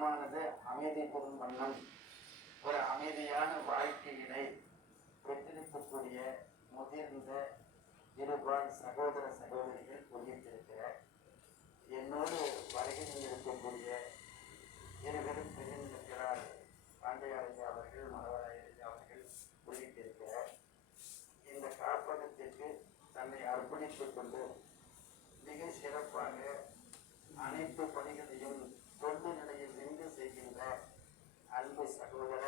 அமைதி பொருள் வண்ணம். ஒரு அமைதியான வாழ்க்கையினை பெற்றிருக்கக்கூடிய முதிர்ந்த இருபால் சகோதர சகோதரிகள் உள்ளிட்டிருக்கிற என்னோடு வருகையில் இருக்கக்கூடிய இருவரும் பெருமிக்கிறார் பாண்டியாரையா அவர்கள் மனவராயரையா அவர்கள் உள்ளிட்டிருக்கிற இந்த காப்பகத்திற்கு தன்னை அர்ப்பணித்துக் கொண்டு மிக சிறப்பாக এখন আমরা